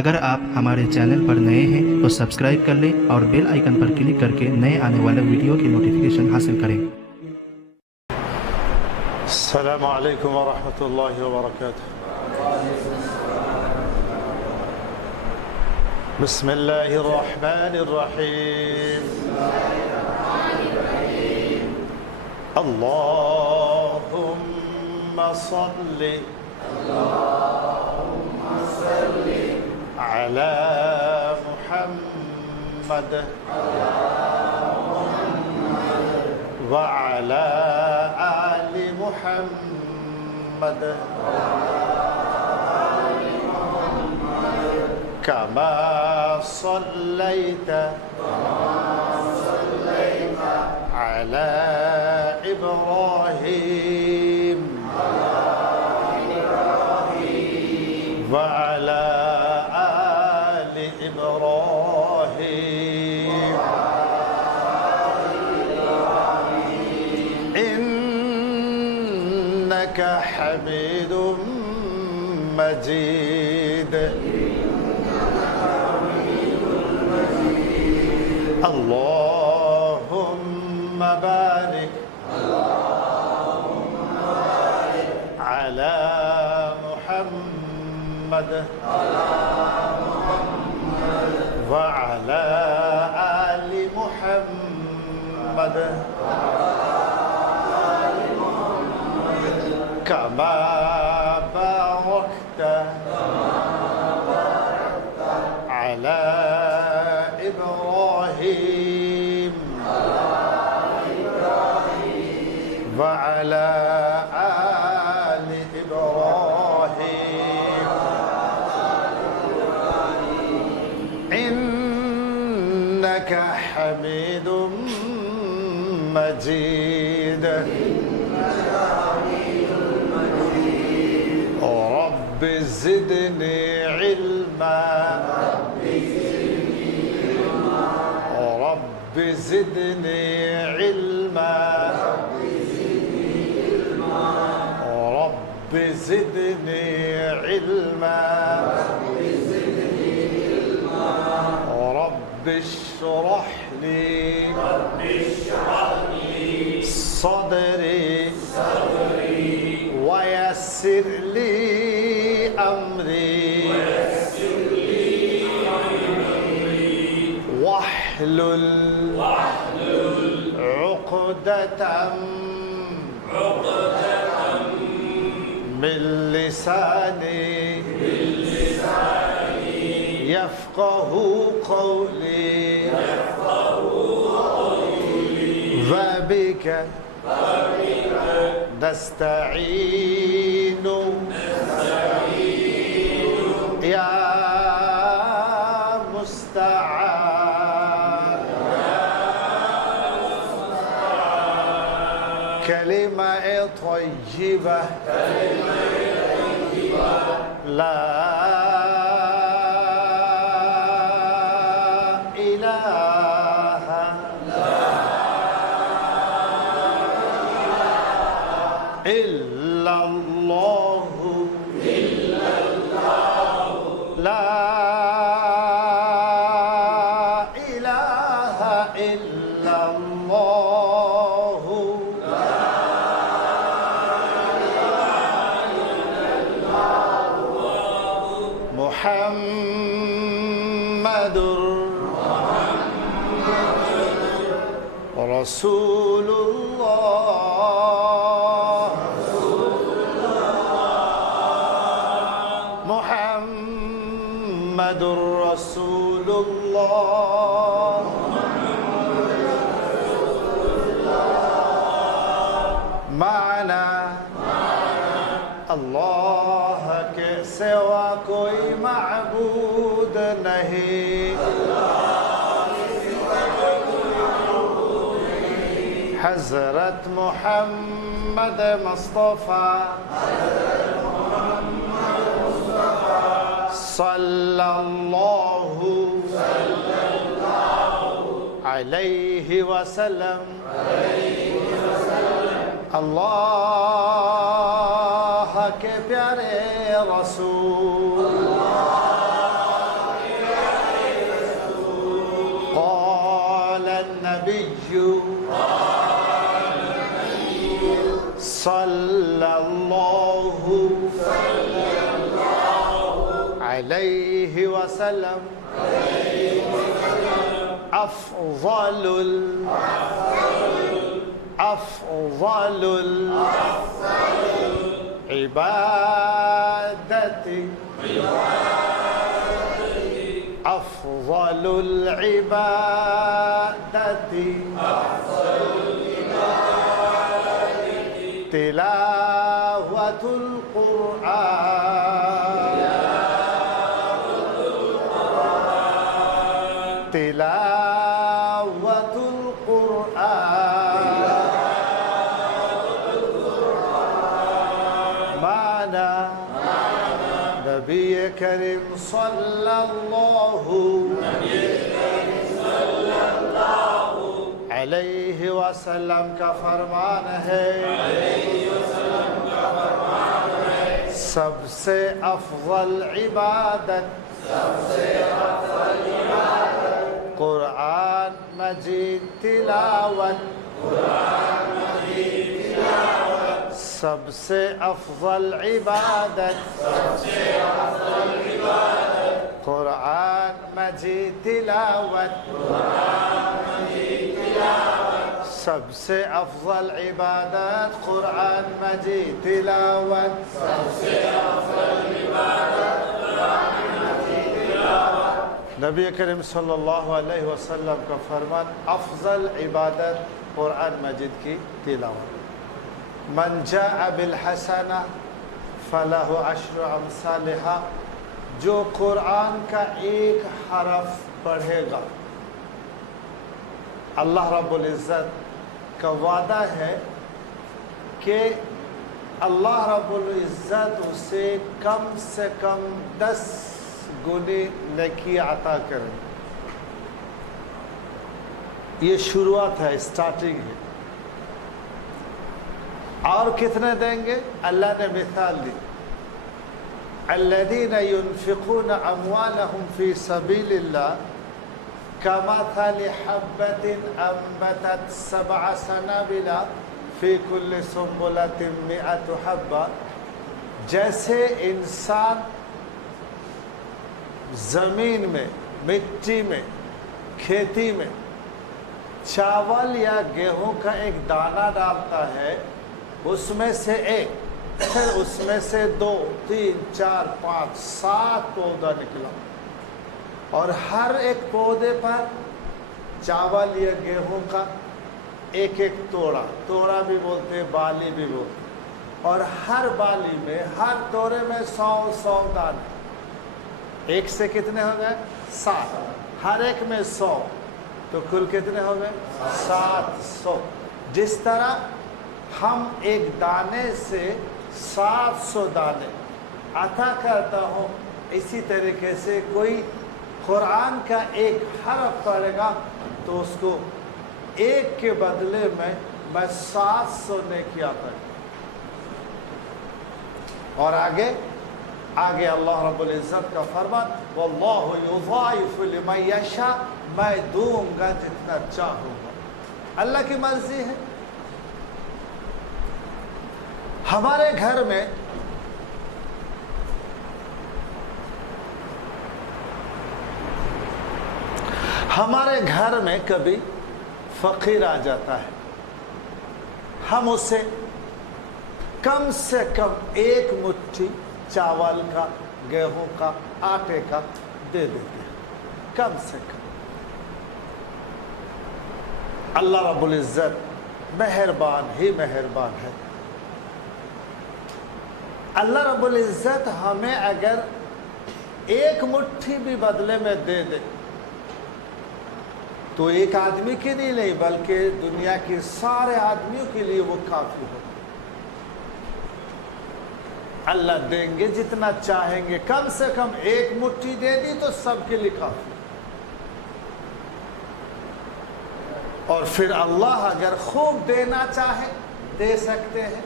اگر آپ ہمارے چینل پر نئے ہیں تو سبسکرائب کر لیں اور بیل آئیکن پر کلک کر کے نئے آنے والے ویڈیو کی نوٹیفیکیشن حاصل کریں۔ السلام علیکم ورحمۃ اللہ وبرکاتہ۔ بسم اللہ الرحمن الرحیم۔ اللہم صل على محمد وعلى آل محمد كما صليت على إبراهيم وعلى آل إبراهيم إنك حميد مجيد۔ اللهم بارك على محمد وعلى آل محمد كما باركت على إبراهيم وعلى آل إبراهيم إنك حميد مجيد۔ رب زدني علما رب زدني علما رب زدني علما رب اشرح لي صدري ويسر لي أمري واحلل عقدة من لساني يفقه قولي وبك نستعين يا مستعان۔ كلمة طيبة لا إله إلا الله لا إله إلا الله محمد رسول الله محمد رسول الله معنا اللہ کے سوا کوئی معبود نہیں، حضرت محمد مصطفیٰ صلی اللہ علیہ وسلم اللہ کے پیارے رسول عليه وسلم أفضل العبادة أفضل العبادة تلاوة القرآن تلاوة القرآن معنا نبي كريم صلى الله علیہ وسلم کا فرمان ہے سب سے افضل عبادت قرآن مجید تلاوت سب سے افضل عبادت قرآن مجید تلاوت سب سے افضل عبادت قرآن مجید تلاوت نبی کریم صلی اللہ علیہ وسلم کا فرمان افضل عبادت قرآن مجید کی تلاوت من جاء بالحسنہ فلہ عشر امثالہا جو قرآن کا ایک حرف پڑھے گا اللہ رب العزت کا وعدہ ہے کہ اللہ رب العزت اسے کم سے کم 10 گنے نیکی عطا کریں یہ شروعات ہے اسٹارٹنگ ہے اور کتنے دیں گے اللہ نے مثال دی الذین ينفقون اموالهم فی سبیل اللہ كمثل حبة أنبتت 7 سنابل في كل سنبلة 100 حبة جیسے انسان زمین میں مٹی میں کھیتی میں چاول یا گیہوں کا ایک دانہ ڈالتا ہے اس میں سے ایک پھر اس میں سے 2 3 4 5 7 پودا نکلا اور ہر ایک پودے پر چاول یا گیہوں کا ایک ایک توڑا بھی بولتے ہیں بالی بھی بولتے ہیں اور ہر بالی میں ہر توڑے میں 100 دانے ایک سے کتنے ہو گئے 7 ہر ایک میں 100 تو کل کتنے ہو گئے 700 جس طرح ہم ایک دانے سے 700 دانے عطا کرتا ہوں اسی طریقے سے کوئی قرآن کا ایک حرف پڑھے گا تو اس کو ایک کے بدلے میں 700 نیکی عطا کروں اور آگے اللہ رب العزت کا فرمان واللہ یضاعف لمن یشاء میں دوں گا جتنا چاہوں گا اللہ کی مرضی ہے ہمارے گھر میں کبھی فقیر آ جاتا ہے ہم اسے کم سے کم 1 مٹھی چاول کا گیہوں کا آٹے کا دے دیتے ہیں کم سے کم اللہ رب العزت مہربان ہی مہربان ہے اللہ رب العزت ہمیں اگر 1 مٹھی بھی بدلے میں دے دے تو ایک آدمی کے لیے نہیں بلکہ دنیا کے سارے آدمیوں کے لیے وہ کافی ہو اللہ دیں گے جتنا چاہیں گے کم سے کم 1 مٹھی دے دی تو سب کے لیے کافی اور پھر اللہ اگر خوب دینا چاہے دے سکتے ہیں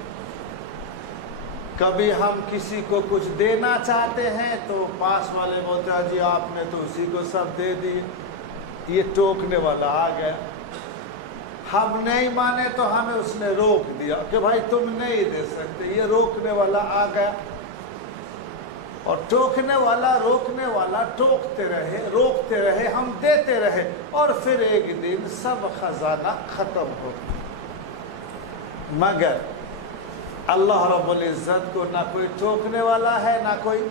کبھی ہم کسی کو کچھ دینا چاہتے ہیں تو پاس والے بولتے ہیں جی آپ نے تو اسی کو سب دے دی یہ ٹوکنے والا آ گیا ہم نہیں مانے تو ہمیں اس نے روک دیا کہ بھائی تم نہیں دے سکتے یہ روکنے والا آ گیا اور ٹوکنے والا روکنے والا ٹوکتے رہے روکتے رہے ہم دیتے رہے اور پھر ایک دن سب خزانہ ختم ہو گیا مگر اللہ رب العزت کو نہ کوئی ٹوکنے والا ہے نہ کوئی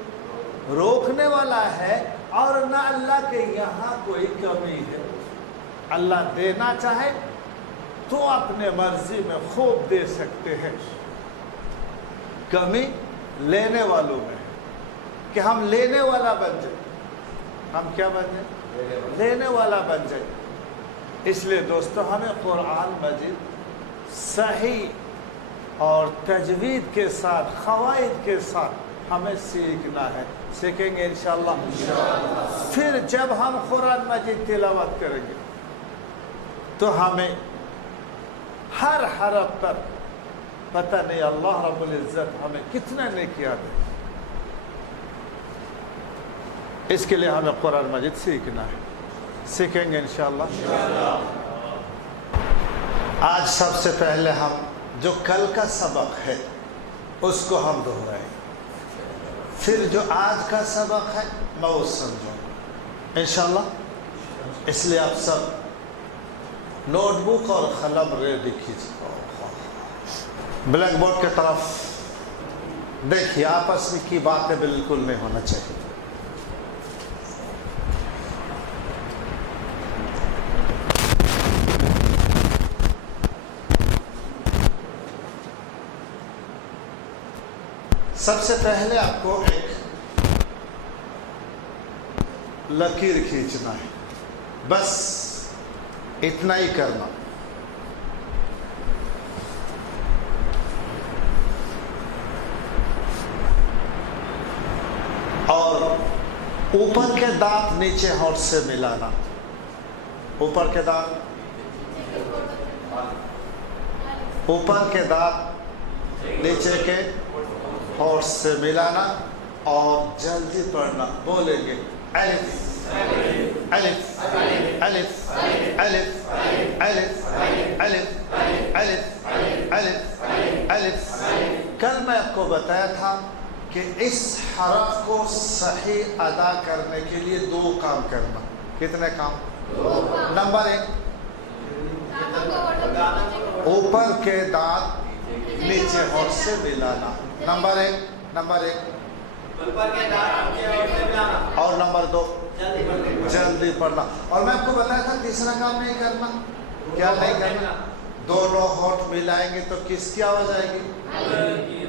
روکنے والا ہے اور نہ اللہ کے یہاں کوئی کمی ہے اللہ دینا چاہے تو اپنے مرضی میں خوب دے سکتے ہیں کمی لینے والوں میں کہ ہم لینے والا بن جائیں ہم کیا بن جائیں لینے والا بن جائیں اس لیے دوستو ہمیں قرآن مجید صحیح اور تجوید کے ساتھ قواعد کے ساتھ ہمیں سیکھنا ہے سیکھیں گے انشاءاللہ پھر جب ہم قرآن مجید تلاوت کریں گے تو ہمیں ہر حرف پر پتہ نہیں اللہ رب العزت ہمیں کتنا نیکیاں دے اس کے لیے ہمیں قرآن مجید سیکھنا ہے سیکھیں گے انشاءاللہ آج سب سے پہلے ہم جو کل کا سبق ہے اس کو ہم دہرائیں پھر جو آج کا سبق ہے میں وہ سمجھوں انشاءاللہ اس لیے آپ سب نوٹ بک اور قلم ریڈی کیجیے بلیک بورڈ کے طرف دیکھیے آپس میں کی باتیں بالکل نہیں ہونا چاہیے سب سے پہلے آپ کو ایک لکیر کھینچنا ہے بس اتنا ہی کرنا اور اوپر کے دانت نیچے ہونٹ سے ملانا اوپر کے دانت نیچے کے ہونٹ سے ملانا اور جلدی پڑھنا بولیں گے الف الف الف الف الف الف الف الف الف کل میں آپ کو بتایا تھا کہ اس حرف کو صحیح ادا کرنے کے لیے 2 کام کرنا کتنے کام نمبر 1 اوپر کے دانت نیچے ہونٹ سے ملانا نمبر 1 اور نمبر 2 جلدی پڑھنا اور میں آپ کو بتایا تھا تیسرا کام نہیں کرنا کیا نہیں کرنا دونوں ہونٹ ملائیں گے تو کس کی آواز آئے گی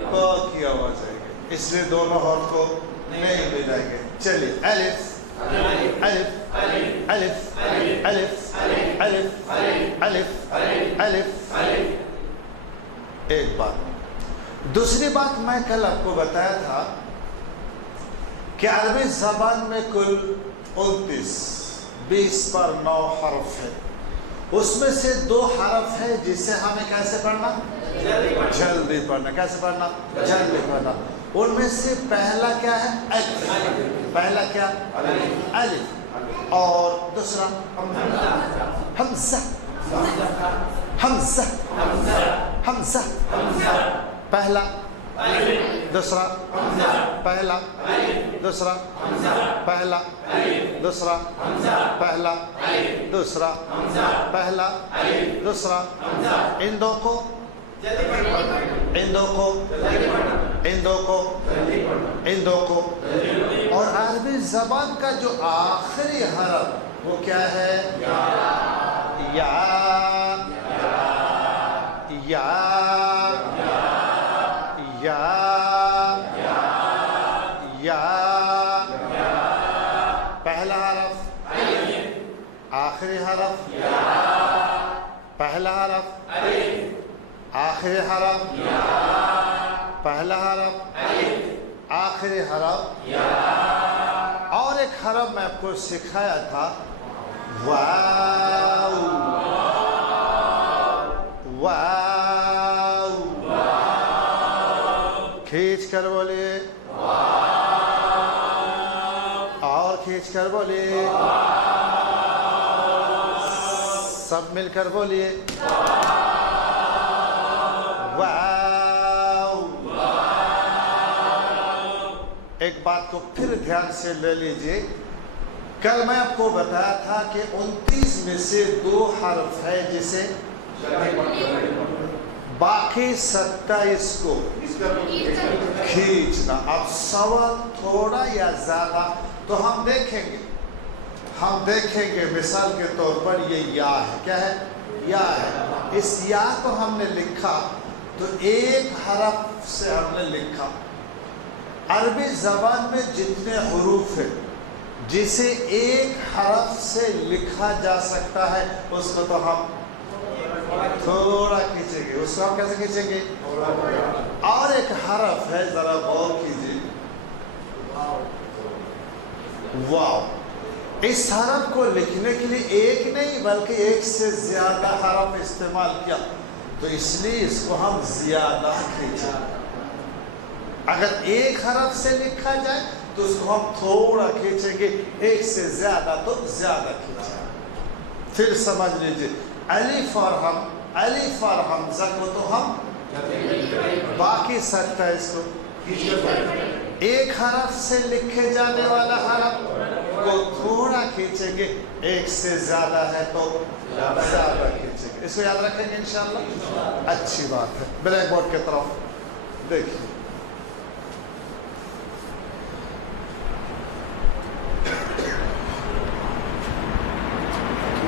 ق کی آواز آئے گی اس لیے دونوں ہونٹ کو نہیں ملائیں گے چلیے الف الف الف الف الف الف الف ایک بات دوسری بات میں کل آپ کو بتایا تھا کہ عربی زبان میں کل 20 پر 9 حرف ہے اس میں سے 2 حرف ہے جسے ہمیں کیسے پڑھنا جلدی پڑھنا کیسے پڑھنا جلدی پڑھنا ان میں سے پہلا کیا ہے الف پہلا کیا الف اور دوسرا حمزہ حمزہ حمزہ پہلا دوسرا پہلا دوسرا پہلا دوسرا پہلا دوسرا پہلا دوسرا ان دو کو اور عربی زبان کا جو آخری حرف وہ کیا ہے یا یا یا یا پہلا حرف آخری حرف پہلا حرف آخری حرف پہلا حرف آخری حرف اور ایک حرف میں آپ کو سکھایا تھا واو واو کھینچ کر بولیے اور کھینچ کر بولیے سب مل کر بولیے واو ایک बात को फिर ध्यान से ले लीजिए। कल मैं आपको बताया था कि 29 में से 2 हर्फ है जिसे बाकी 27 को खींचना। अब सवाल थोड़ा या ज्यादा तो हम देखेंगे मिसाल के तौर पर ये या है, क्या है? या है। इस या को हमने लिखा तो एक हरफ से हमने लिखा। अरबी जबान में जितने हुरूफ है जिसे एक हरफ से लिखा जा सकता है उसको तो हम थोड़ा खींचेंगे। उसको हम कैसे खींचेंगे? और एक हरफ है, जरा गौर कीजिए, वाव। इस हरफ को लिखने के लिए एक नहीं बल्कि एक से ज्यादा हरफ इस्तेमाल किया, तो इसलिए इसको हम ज्यादा खींचेंगे। अगर एक हरफ से लिखा जाए तो उसको हम थोड़ा खींचेंगे, एक से ज्यादा तो ज्यादा खींचेंगे। फिर समझ लीजिए, अलिफ और हमजा को तो हम बाकी 27 को एक हरफ से लिखे जाने वाला हरफ को थोड़ा खींचेंगे, एक से ज्यादा है तो ज्यादा खींचेंगे। इसको याद रखेंगे इंशाअल्लाह। अच्छी बात है। ब्लैक बोर्ड की तरफ देखिए।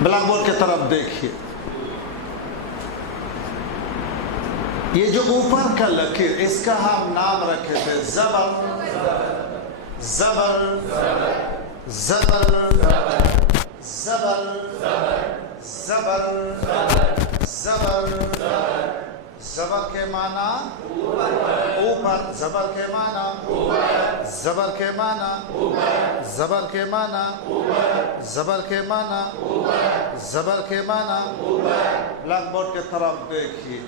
ब्लैक बोर्ड की तरफ देखिए। ये जो ऊपर का लकीर, इसका हम नाम रखे थे जबर, जबर, जबर, जबर, जबर, जबर। जबर के माना ऊपर, जबर के माना जबर के माना जबर के माना जबर के माना जबर के माना। ब्लैक बोर्ड की तरफ देखिए।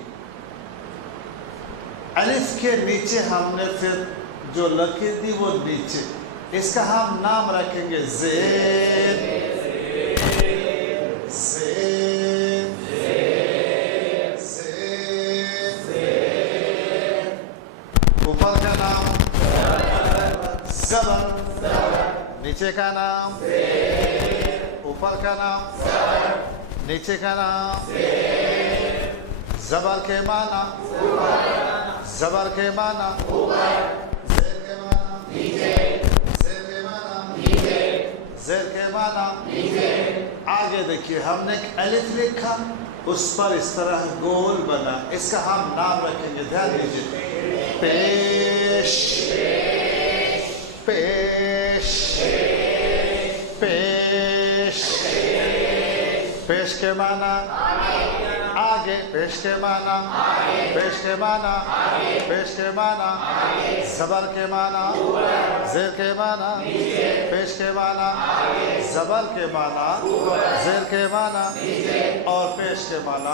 अलिफ के नीचे हमने फिर जो लकीर दी वो नीचे, इसका हम नाम रखेंगे ज़ेद, ज़ेद, ज़ेद। ऊपर का नाम ज़बर, नीचे का नाम ऊपर का नाम नीचे का नाम। ज़बर के माना जबर के माना ज़ेर के माना ज़ेर के माना ज़ेर के माना। आगे देखिए, हमने एक अलिफ लिखा, उस पर इस तरह गोल बना, इसका हम नाम रखेंगे, ध्यान दीजिए, पेश, पेश, पेश। पेश के माना आगे, पेश के माना पेश के माना पेश के माना। जबर के माना ज़ेर के माना पेश के माना जबर के माना ज़ेर के माना और पेश के माना।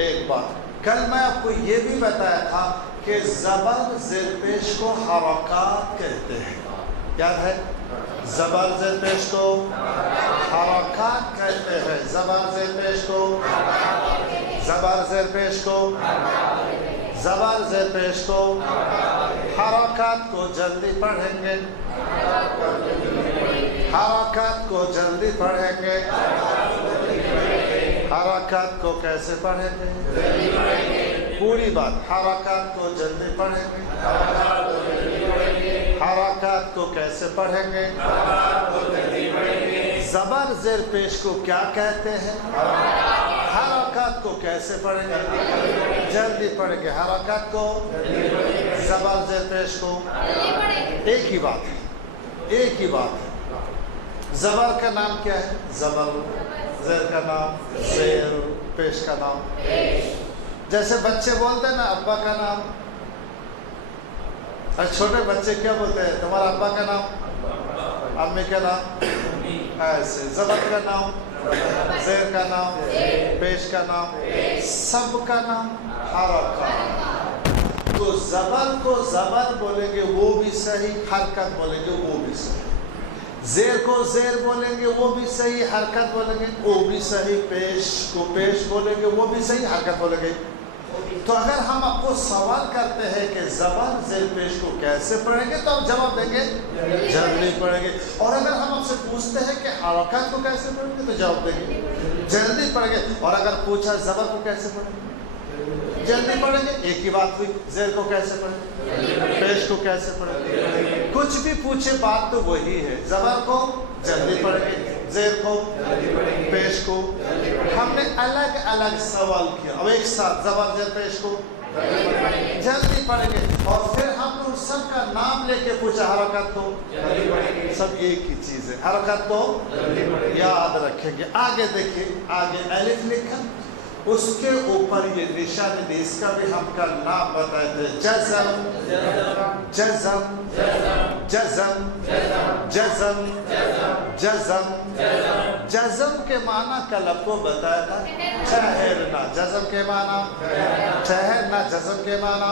एक बात कल मैं आपको ये भी बताया था कि जबर ज़ेर पेश को हरकत कहते हैं, याद है? जबर ज़ेर पेश को हरकत कहते हैं। जबर ज़ेर पेश को जबर ज़ेर पेश को जबर ज़ेर पेश को हरकत को जल्दी पढ़ेंगे, हरकत को जल्दी पढ़ेंगे। हरकत को कैसे पढ़ेंगे? पूरी बात, हरकत को जल्दी पढ़ेंगे। हरकत को कैसे पढ़ेंगे? जबर ज़ेर पेश को क्या कहते हैं? हरकत को कैसे पढ़ेंगे? जल्दी पढ़ेंगे। हरकत को जबर ज़ेर पेश को एक ही बात है, एक ही बात है। जबर का नाम क्या है? जबर। ज़ेर का नाम ज़ेर, पेश का नाम पेश। जैसे बच्चे बोलते हैं ना अब्बा का नाम, और छोटे बच्चे क्या बोलते हैं? तुम्हारा अब्बा का नाम, अम्मी का नाम, ऐसे। जबर का नाम ज़ेर का नाम पेश का नाम सब का नाम हरकत। तो जबर को जबर बोलेंगे वो भी सही, हरकत बोलेंगे वो भी सही। ज़ेर को ज़ेर बोलेंगे वो भी सही, हरकत बोलेंगे वो भी सही। पेश को पेश बोलेंगे वो भी सही, हरकत बोलेंगे। तो अगर हम आपको सवाल करते हैं कि ज़बर ज़ेर पेश को कैसे पढ़ेंगे तो आप जवाब देंगे जल्दी पढ़ेंगे। और अगर हम आपसे पूछते हैं कि हरकत को कैसे पढ़ेंगे तो जवाब देंगे जल्दी पढ़ेंगे। और अगर पूछा ज़बर को कैसे पढ़ेंगे जल्दी पढ़ेंगे। एक ही बात हुई, ज़ेर को कैसे पढ़ेंगे, पेश को कैसे पढ़ेंगे। कुछ भी पूछे बात तो वही है, ज़बर को जल्दी पढ़ेंगे, ज़ेर को, पेश को। हमने अलग अलग सवाल किया, अब एक साथ ज़बर ज़ेर पेश को जल्दी पढ़ेंगे। और फिर हमने उन सब का नाम लेके पूछा, हरकत को सब एक ही चीज़ है, हरकत को याद रखेंगे। आगे देखिए, आगे अलिफ लिखा, उसके ऊपर ये निशान दी, इसका भी हम कल नाम बताए थे, जज़म जज़म जज़म जज़म जज़म। जज़म के माना कल आपको बताया था ठहरना, जज़म के माना ठहरना, जज़म के माना।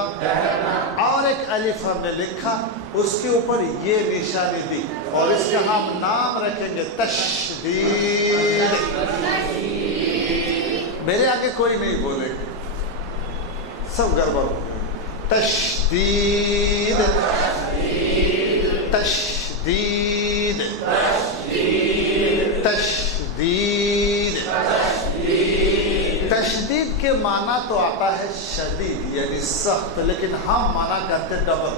और एक अलिफ हमने लिखा, उसके ऊपर ये निशानी दी और इसका हम नाम रखेंगे तशदीद। मेरे आगे कोई नहीं बोलेगा, सब गड़बड़ हो गया। तशदीद तशदीद तशदीद। तशदीद के माना तो आता है शदीद यानी सख्त, लेकिन हम माना करते डबल।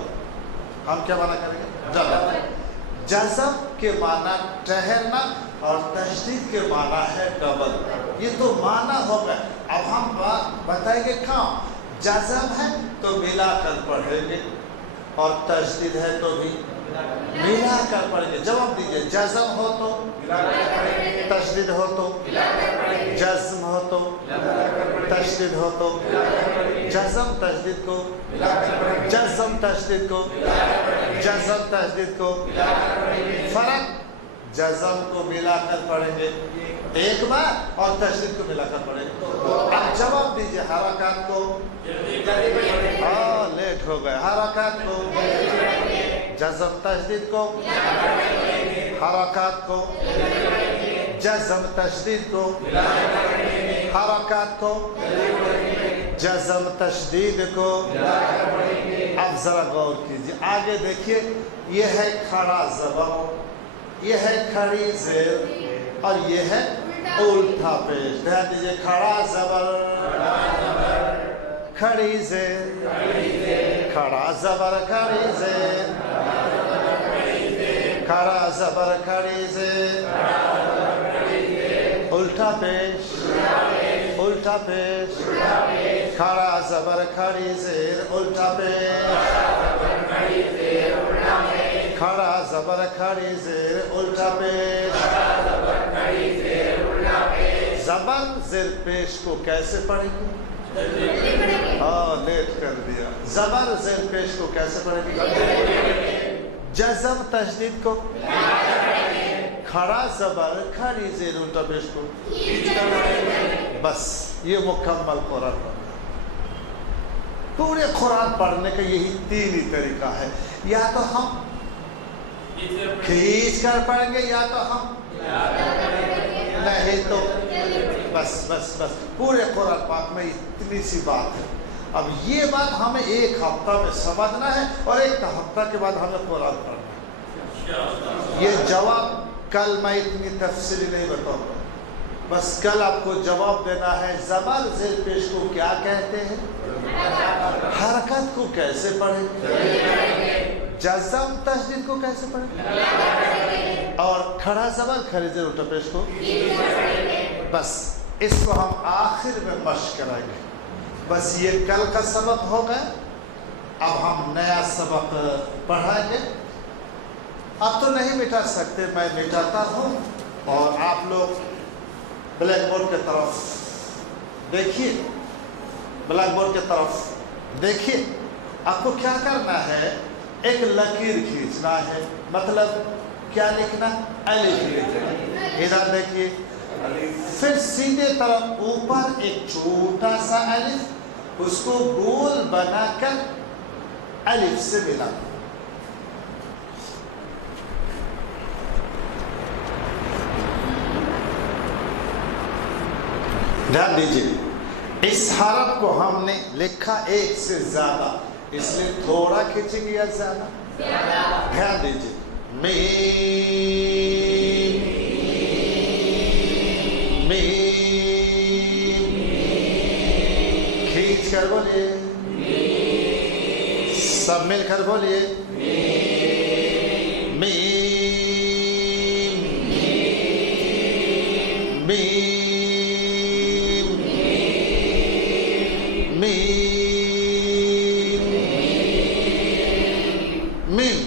हम क्या माना करेंगे, डबल। जज़म के माना ठहरना और तशदीद के माना है डबल। ये तो माना होगा। अब हम बात बताएंगे कहाँ। जज़म है तो मिलाकर पढ़ेंगे और तशदीद है तो भी मिलाकर पढ़ेंगे। जवाब दीजिए, जज़म हो तो तशदीद हो तो, जज़्म हो तो तशदीद हो तो, जज़म तशदीद को, जज़म तशदीद को, जज़म तशदीद को। फर्क, जज़म को मिलाकर पढ़ेंगे एक बार और तशदीद को मिलाकर पढ़ेंगे। अब जवाब दीजिए, हरकत को, हाँ लेट हो गए, हरकत को, जज़म तशदीद को, हरकत को, जज़म तशदीद को, हरकत को, जज़म तशदीद को। अब जरा गौर कीजिए, आगे देखिए, यह है खड़ा ज़बर, ये है खड़ी ज़ेर और ये है उल्टा पेश। ध्यान दीजिए, खड़ा ज़बर, खड़ी ज़ेर, खड़ा ज़बर खड़ी ज़ेर, खड़ा ज़बर खड़ी ज़ेर, उल्टा पेश, उल्टा पेश, खड़ा ज़बर खड़ी ज़ेर, उल्टा पेश, खड़ा ज़बर खड़ी ज़ेर, उल्टा पेश। ज़बर ज़ेर पेश को कैसे पढ़ेंगे? हाँ लेट कर दिया। ज़बर ज़ेर पेश को कैसे पढ़ेंगे? जज़म तशदीद को, खड़ा ज़बर खड़ी ज़ेर उल्टा पेश को। बस ये मुकम्मल कुरान पढ़ना। पूरे कुरान पढ़ने का यही तीन ही तरीका है, या तो हम खींच कर पढ़ेंगे या तो हम नहीं तो बस बस बस। पूरे कुरान पाक में इतनी सी बात है। अब ये बात हमें एक हफ्ता में समझना है और एक हफ्ता के बाद हमें कुरान पढ़ना है। ये जवाब कल मैं इतनी तफसीली नहीं बताऊंगा, बस कल आपको जवाब देना है ज़बर ज़ेर पेश को क्या कहते हैं, हरकत को कैसे पढ़ेंगे, जज़म तशदीद को कैसे पढ़ेंगे और खड़ा ज़बर खड़ी ज़ेर उल्टा पेश को। बस इसको हम आखिर में मश्क कराएंगे। बस ये कल का सबक हो गया, अब हम नया सबक पढ़ाएंगे। अब तो नहीं मिटा सकते, मैं मिटाता हूँ और आप लोग ब्लैक बोर्ड की तरफ देखिए, ब्लैक बोर्ड की तरफ देखिए। आपको क्या करना है, एक लकीर खींचना है, मतलब क्या लिखना, अलिफ लिखना। इधर देखिए, फिर सीधे तरफ ऊपर एक छोटा सा अलिफ, उसको गोल बनाकर अलिफ से मिलाना। ध्यान दीजिए, इस हरफ को हमने लिखा एक से ज्यादा, इसलिए थोड़ा खींचेंगे या ज्यादा? ध्यान दीजिए, मीम मीम, खींच कर बोलिए, सब मिलकर बोलिए, मीम मीम मीम मीम।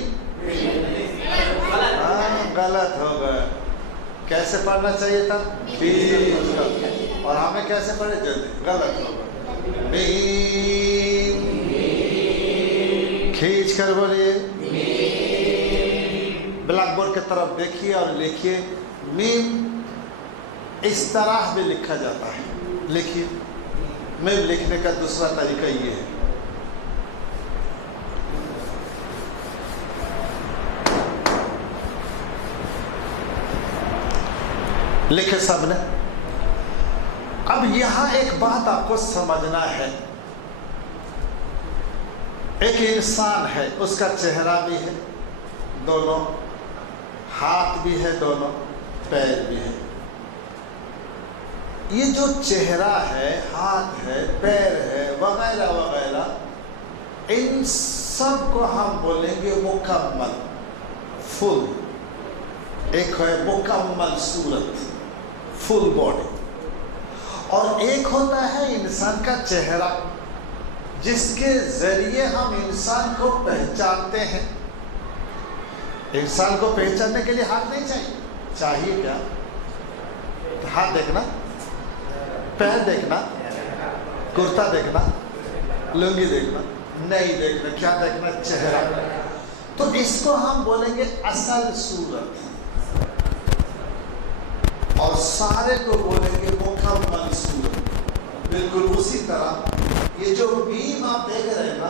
गलत हो गया। कैसे पढ़ना चाहिए था? और हमें कैसे पढ़े? जल्दी। गलत हो गया। मीम, खींच कर बोलिए, ब्लैक बोर्ड की तरफ देखिए और लिखिए। मीम इस तरह भी लिखा जाता है, लिखिए। मीम लिखने का दूसरा तरीका ये है, लिखे सबने। अब यहां एक बात आपको समझना है, एक इंसान है, उसका चेहरा भी है, दोनों हाथ भी है, दोनों पैर भी है। ये जो चेहरा है, हाथ है, पैर है, वगैरह वगैरह, इन सब को हम बोलेंगे मुकम्मल, फुल। एक है मुकम्मल सूरत, फुल बॉडी, और एक होता है इंसान का चेहरा, जिसके जरिए हम इंसान को पहचानते हैं। इंसान को पहचानने के लिए हाथ नहीं चाहिए, चाहिए क्या? हाथ देखना, पैर देखना, कुर्ता देखना, लुंगी देखना, नहीं देखना, क्या देखना? चेहरा। तो इसको हम बोलेंगे असल सूरत, और सारे को बोलेंगे मुकम्मल सूरत। बिल्कुल उसी तरह ये जो बीम आप देख रहे हैं ना,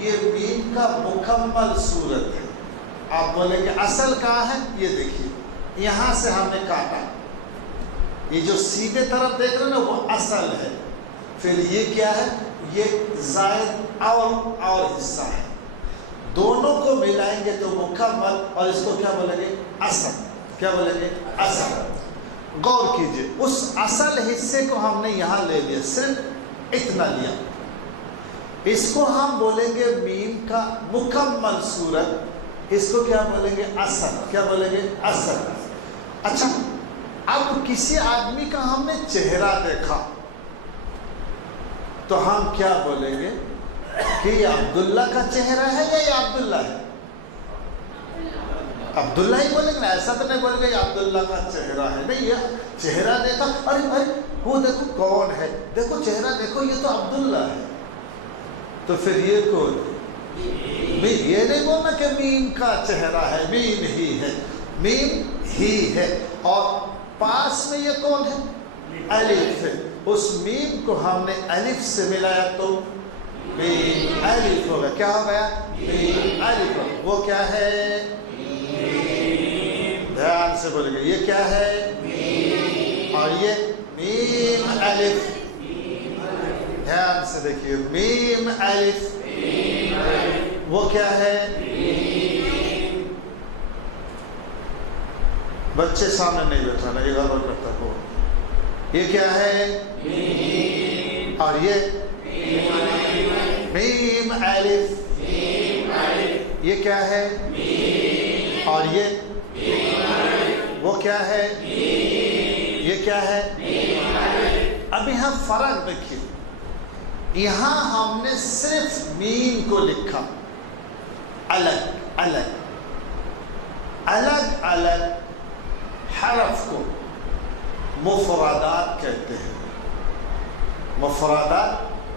ये बीम का मुकम्मल सूरत है। आप बोलेंगे असल कहाँ है? ये देखिए, यहाँ से हमने काटा, ये जो सीधे तरफ देख रहे हैं ना, वो असल है। फिर ये क्या है? ये जायद और हिस्सा है। दोनों को मिलाएंगे तो मुकम्मल, और इसको क्या बोलेंगे? असल। क्या बोलेंगे? असल। गौर कीजिए, उस असल हिस्से को हमने यहाँ ले लिया, सिर्फ इतना लिया। इसको हम बोलेंगे मीम का मुकम्मल सूरत, इसको क्या बोलेंगे? असल। क्या बोलेंगे? असल। अच्छा, अब किसी आदमी का हमने चेहरा देखा तो हम क्या बोलेंगे कि ये अब्दुल्ला का चेहरा है या ये अब्दुल्ला है? अब्दुल्ला ही बोलेंगे ना, ऐसा तो नहीं बोलेंगे ये अब्दुल्ला का चेहरा है। नहीं, ये चेहरा देखा, अरे भाई वो देखो कौन है, देखो चेहरा देखो, ये तो अब्दुल्ला है। तो फिर ये कौन? ये नहीं बोलना कि मीम का चेहरा है, मीम ही है, मीम ही है। और पास में ये कौन है? अलिफ है। उस मीम को हमने अलिफ से मिलाया तो मीम अलिफ होगा। क्या हो गया? मीम अलिफ। वो क्या है? ध्यान से बोलेंगे, ये क्या है? और ये मीम अलिफ। ध्यान से देखिए, मीम अलिफ। वो क्या है? बच्चे सामने नहीं बैठाना, ये गड़बड़ करता हो। ये क्या है? और ये मीम अलिफ। ये क्या है? और ये वो क्या है? ये क्या है? अब यहाँ फर्क देखिए, यहाँ हमने सिर्फ मीम को लिखा, अलग अलग अलग अलग हरफ को मुफरादात कहते हैं। मुफरादात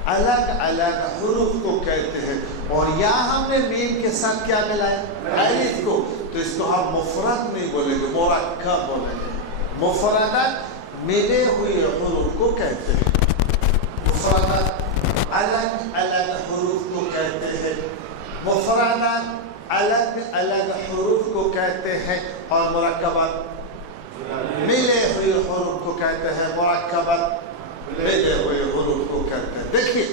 अलग अलग हुरूफ को कहते हैं। और यहाँ हमने मीम के साथ क्या मिलाया? अलिफ को। तो इसको हम मुफरद नहीं बोलेंगे, मुरक्कब बोलेंगे। मुफरादात मिले हुए हुरूफ को कहते हैं। मुफरादात अलग अलग हुरूफ को कहते हैं। मुफरादात अलग अलग हुरूफ को कहते हैं। और मुरक्कबात मिले हुए हुरूफ को कहते हैं। मुरक्कबात मिले हुए हुरूफ को कहते हैं। देखिए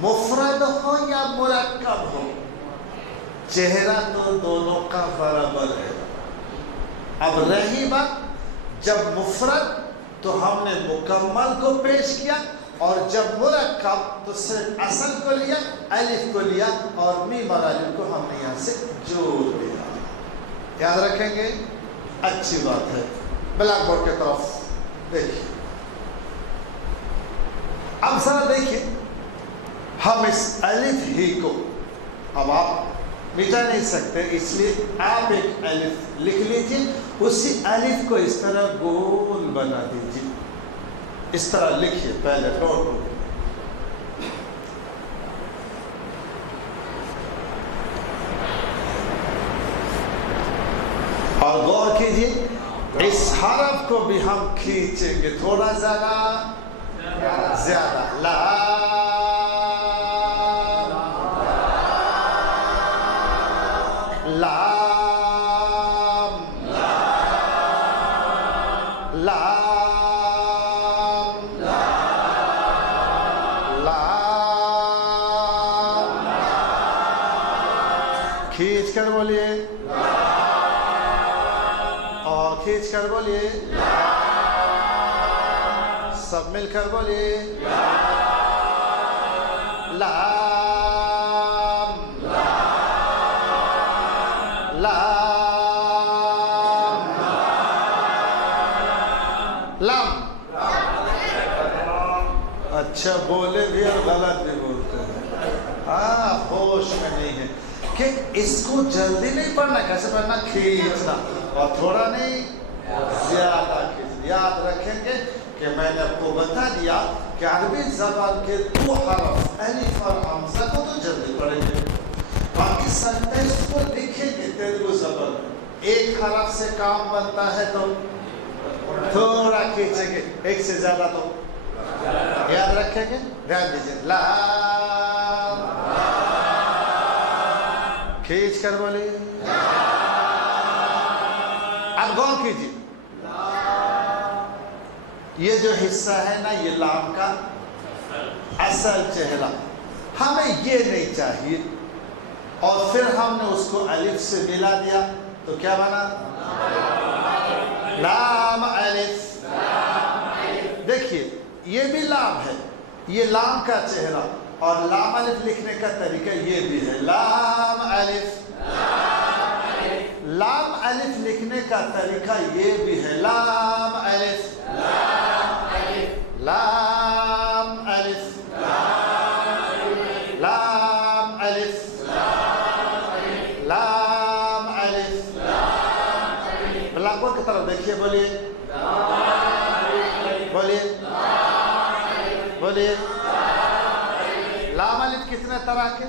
मुफरद हो या मुरक्कब हो, चेहरा तो दोनों का बराबर है। अब रही बात जब मुफरद तो हमने मुकम्मल को पेश किया, और जब मुरक्कब तो सिर्फ असल को लिया, अलिफ को लिया और मीम और अलिफ को हमने यहाँ से जोड़ दिया। याद रखेंगे, अच्छी बात है। ब्लैक बोर्ड की तरफ देखिए। अब जरा देखिए, हम इस अलिफ ही को अब आप मिटा नहीं सकते, इसलिए आप एक अलिफ लिख लीजिए, उसी अलिफ को इस तरह गोल बना दीजिए। इस तरह लिखिए पहले नोटबुक। और गौर कीजिए, इस हरफ को भी हम खींचेंगे थोड़ा ज्यादा लाम, लाम, लाम, खींच कर बोलिए, और खींच कर बोलिए, सब मिलकर बोलिए, लाम, लाम, लाम। अच्छा बोले भी और गलत भी बोलते हैं। हाँ, होश में नहीं है कि इसको जल्दी नहीं पढ़ना, कैसे पढ़ना, खींचना, और थोड़ा नहीं ज्यादा खींचना। याद रखेंगे कि मैंने आपको बता दिया कि अरबी ज़बान के दो हरफ अलिफ और हमज़ा को तो जल्दी पढ़ेंगे, बाकी 27 को लिखेंगे तेलुगु ज़बान में। एक हरफ से काम बनता है तो थोड़ा खींचेंगे, एक से ज्यादा तो याद रखेंगे। ध्यान दीजिए, लाम, खींच कर बोले। अब गौर कीजिए, ये जो हिस्सा है ना, ये लाम का असल चेहरा, हमें ये नहीं चाहिए, और फिर हमने उसको अलिफ से मिला दिया तो क्या बना, लाम अलिफ। देखिए ये भी लाम है, ये लाम का चेहरा, और लाम अलिफ लिखने का तरीका ये भी है, लाम अलिफ। लाम अलिफ लिखने का तरीका ये भी है, लाम अलिफ, लाम अलिफ, लाम अलिफ, लाम अलिफ। ब्लैकबोर्ड की तरफ देखिए, बोलिए, बोलिए, बोलिए। लाम अलिफ कितने तरह के,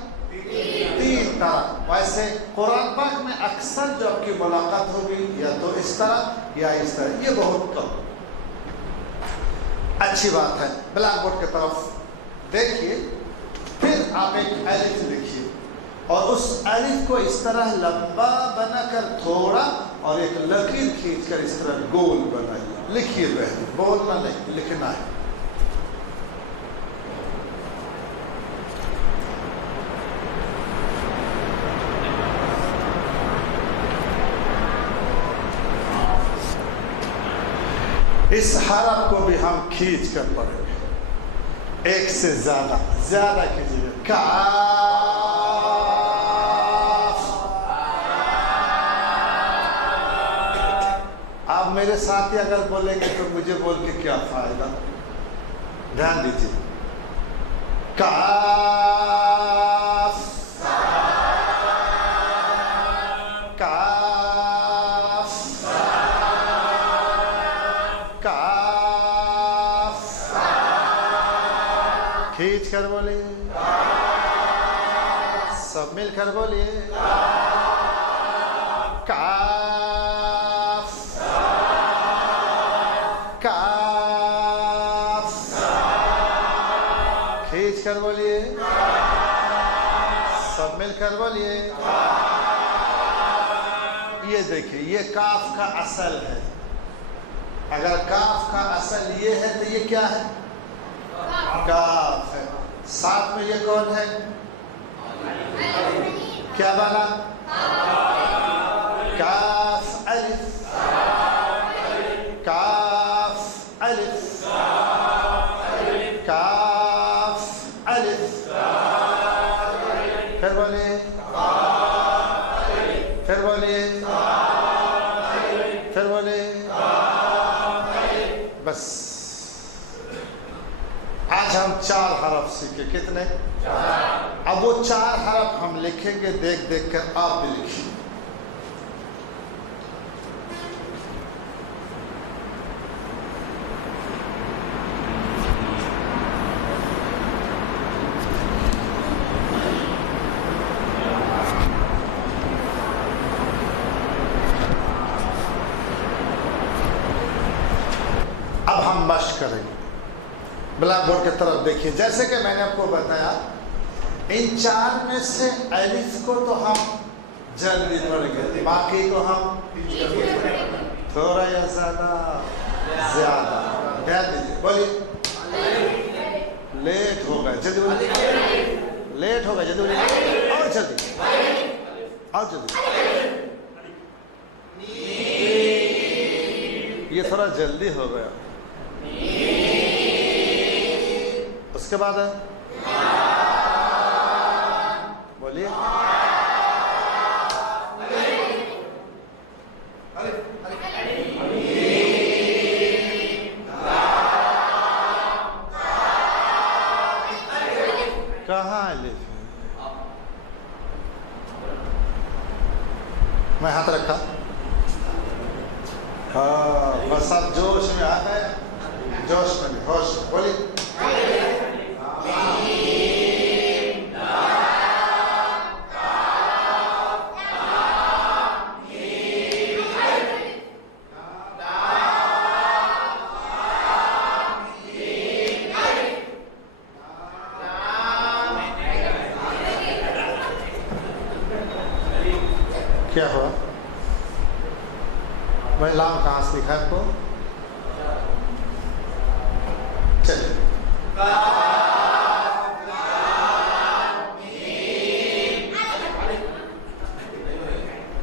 3 तरह। वैसे कुरान पाक में अक्सर जो आपकी मुलाकात होगी या तो इस तरह या इस तरह, ये बहुत कम। अच्छी बात है। ब्लैक बोर्ड की तरफ देखिए, फिर आप एक अलिफ लिखिए, और उस अलिफ को इस तरह लंबा बनाकर थोड़ा, और एक लकीर खींचकर इस तरह गोल बनाइए। लिखिए पहले, बोलना नहीं, लिखना है। इस हरफ को भी हम खींच कर पढ़ेंगे, एक से ज्यादा कीजिए। काफ, आप मेरे साथ ही अगर बोलेंगे तो मुझे बोल के क्या फायदा। ध्यान दीजिए, काफ, काफ, काफ। खींच कर बोलिए, सब मिलकर बोलिए, काफ, काफ। खींच कर बोलिए, सब मिलकर बोलिए। ये देखिए, ये काफ का असल है। अगर काफ का असल ये है तो ये क्या है, काफ है। साथ में ये कौन है? क्या बना? काफ अलिफ, काफ अलिफ, काफ अलिफ। फिर बोलिए, फिर बोलिए, फिर बोलिए। बस आज हम 4 हरफ सीखे। कितने? अब वो 4 हरफ हम लिखेंगे, देख देख कर आप भी लिखिए। अब हम मश्क करेंगे। ब्लैक बोर्ड की तरफ देखिए। जैसे कि मैंने आपको बताया, इन 4 में से अलिफ को तो हम जल्दी पढ़ेंगे, बाकी को हम थोड़ा या ज्यादा ध्यान दीजिए। बोलिए, लेट हो गए, जल्दी बोलिए, लेट हो गए, जल्दी बोलिए, और जल्दी, और जल्दी। ये थोड़ा जल्दी हो गया। उसके बाद बोलिए, कहाँ अलिफ है? मैं हाथ रखा। हाँ, बस आप जोश में आ गए, जोश में, होश। बोलिए, क्या हुआ? मैं लाम कहाँ से दिखा आपको? चलिए,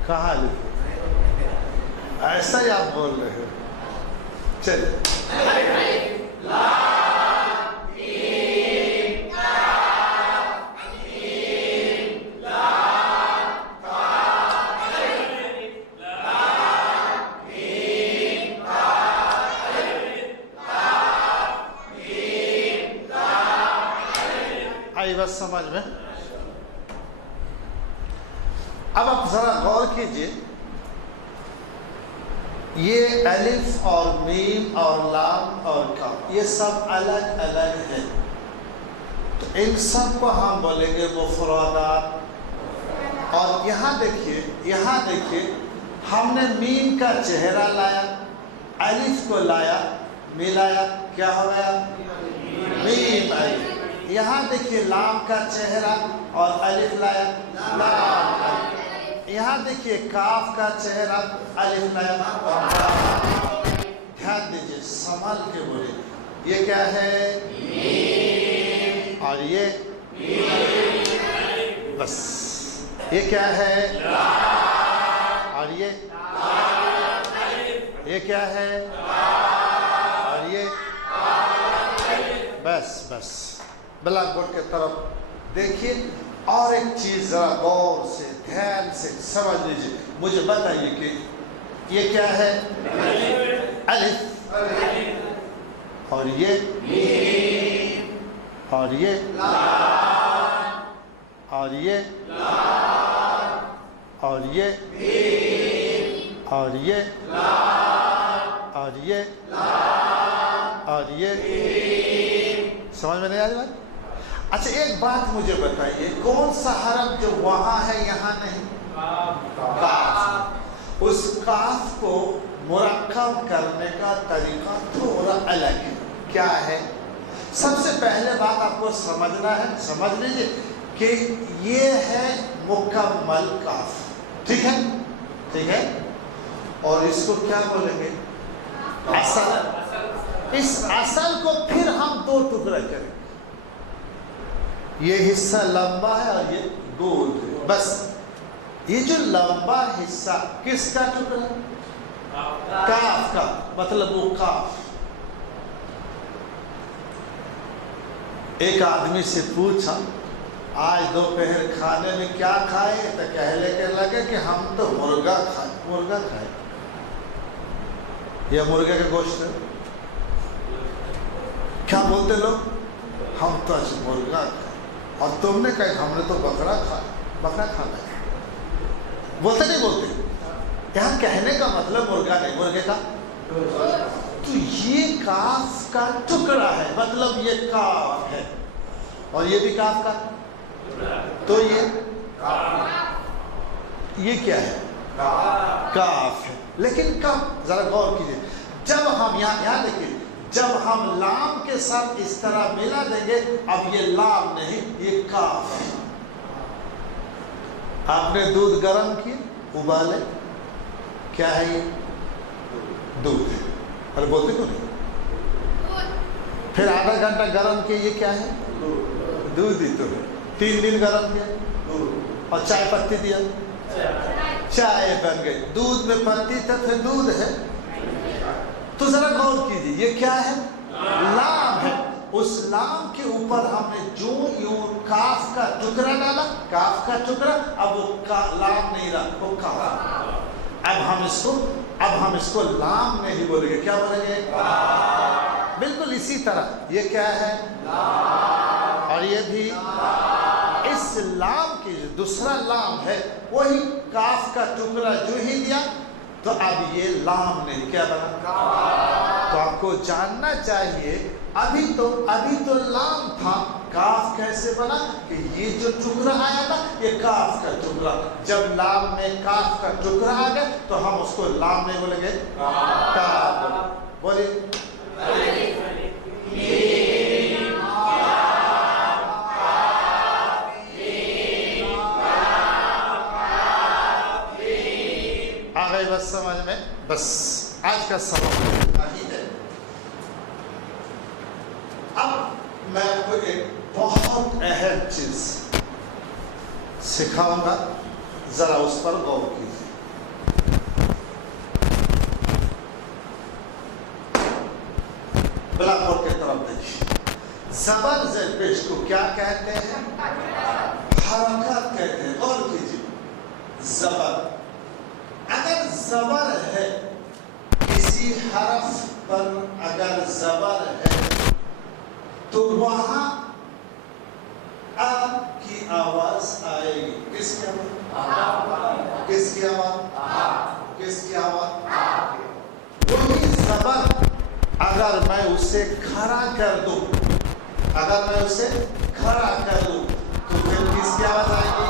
कहाँ लिखे? ऐसा ही आप बोल रहे हो। चलिए, आई बस समझ में। अब आप जरा गौर कीजिए, ये अलिफ और मीम और लाम और काफ, ये सब अलग अलग हैं। तो इन सब को हम बोलेंगे मुफरदात। और यहाँ देखिए, यहाँ देखिए, हमने मीम का चेहरा लाया, अलिफ को लाया, मिलाया, क्या हो गया? मीम अलिफ। यहाँ देखिए, लाम का चेहरा और अलिफ लाया, लाम अलिफ। यहाँ देखिए, काफ का चेहरा, अलिफ लाया और लाम। ध्यान दीजिए, संभल के बोले। ये क्या है? और ये बस। ये क्या है? और ये क्या है? और ये बस बस। ब्लैक बोर्ड के तरफ देखिए। और एक चीज जरा गौर से, ध्यान से समझ लीजिए। मुझे बताइए कि ये क्या है? अलिफ। और ये और ये और ये और ये और ये और ये और ये। समझ में नहीं आ रही बात? अच्छा, एक बात मुझे बताइए, कौन सा हरफ जो वहां है यहाँ नहीं? काफ। उस काफ को मुरक्कब करने का तरीका थोड़ा अलग है। क्या है? सबसे पहले बात आपको समझना है, समझ लीजिए कि ये है मुकम्मल काफ। ठीक है? ठीक है। और इसको क्या बोलेंगे? असल। इस असल को फिर हम 2 टुकड़े करेंगे। یہ حصہ لمبا ہے اور یہ گول ہے. بس یہ جو لمبا حصہ کس کا ٹکڑا؟ کاف کا. مطلب وہ کاف. ایک آدمی سے پوچھا آج دوپہر کھانے میں کیا کھائے؟ تو کہنے کے لگے کہ ہم تو مرغا کھائے. مرغا کھائے یا مرغے کا گوشت ہے؟ کیا بولتے لوگ؟ ہم تو آج مرغا کھائے. اور تم نے کہا ہم نے تو بکرا کھایا. بکرا کھانا ہے بولتے نہیں بولتے؟ یہاں کہنے کا مطلب مرغا نہیں، مرغے کا. تو یہ کاف کا ٹکڑا ہے، مطلب یہ کاف ہے اور یہ بھی کاف کا. تو یہ کیا ہے؟ کاف ہے. لیکن کب؟ ذرا غور کیجیے. جب ہم یہاں دیکھیے، جب ہم لام کے ساتھ اس طرح ملا دیں گے، اب یہ لام نہیں، یہ کاف ہے. آپ نے دودھ گرم کیے، ابالے، کیا ہے یہ؟ دودھ ہے. ارے بولتے کیوں نہیں؟ پھر آدھا گھنٹہ گرم کیے، یہ کیا ہے؟ دودھ ہی تو ہے. 3 دن گرم کیا اور چائے پتی دیا، چائے بن گئی. دودھ میں پتی تھا پھر دودھ ہے. تو ذرا غور کیجیے، یہ کیا ہے؟ لام ہے. اس لام کے اوپر ہم نے جو یوں کاف کا ٹکڑا ڈالا، کاف کا ٹکڑا. اب وہ لام نہیں رہا، وہ کاف. اب ہم اس کو لام نہیں بولیں گے، کیا بولیں گے؟ بالکل اسی طرح یہ کیا ہے؟ اور یہ بھی. اس لام کی جو دوسرا لام ہے وہی کاف کا ٹکڑا جو ہی دیا، تو اب یہ لام نہیں، کیا بنا؟ تو آپ کو جاننا چاہیے ابھی تو لام تھا، کاف کیسے بنا؟ کہ یہ جو ٹکڑا آیا نا یہ کاف کا ٹکڑا. جب لام میں کاف کا ٹکڑا آ گیا تو ہم اس کو لام نہیں بولیں گے، کاف. بولیے. آ گئی بس سمجھ میں؟ بس آج کا سبق یہی ہے. اب میں آپ کو ایک بہت اہم چیز سکھاؤں گا، ذرا اس پر غور کیجیے. بلاک بورڈ کی طرف دیکھیے. زبر زیر پیش کو کیا کہتے ہیں؟ حرکات کہتے ہیں. غور کیجیے. زبر، اگر زبر ہے کسی حرف پر، اگر زبر ہے تو وہاں آ کی آواز آئے گی. کس کی آواز؟ کس کی آواز؟ کس کی آواز؟ وہی زبر اگر میں اسے کھڑا کر دوں، اگر میں اسے کھڑا کر دوں تو پھر کس کی آواز آئے گی؟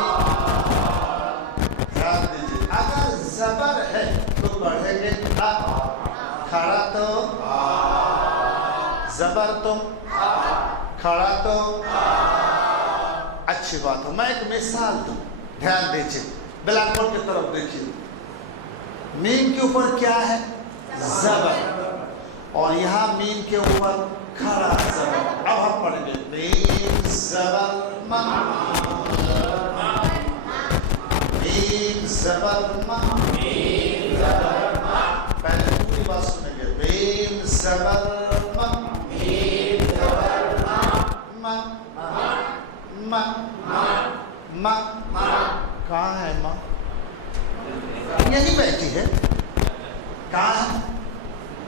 یاد دیجیے. اگر زبر ہے تو پڑھیں گے آ. کھڑا تو زبر تم، کھڑا تو. اچھی بات ہے. میں ایک مثال دوں، دھیان دیجیے. بلیک بورڈ کی طرف دیکھیے. میم کے اوپر کیا ہے؟ زبر. اور یہاں میم کے اوپر کھڑا زبر. اب ہم پڑھیں گے میم زبر ما، میم زبر ما. پہلے پوری بات سنیں گے. میم زبر ما، ماں. کہاں ہے ماں؟ یہی بیٹھی ہے. کہاں ہے؟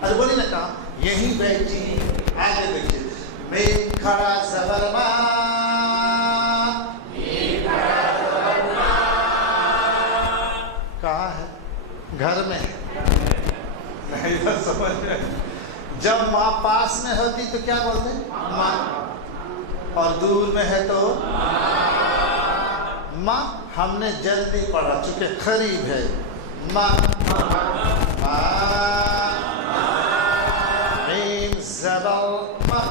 ارے بولی نا کہاں؟ یہی بیٹھی. آگے دیکھیے. میں کھڑا زبر ماں. کہاں ہے؟ گھر میں ہے. نہیں سمجھ رہے. جب ماں پاس میں ہوتی تو کیا بولتے؟ ماں. اور دور میں ہے تو ماں. ہم نے جلدی پڑھا چونکہ قریب ہے. ماں. میم زبر ماں،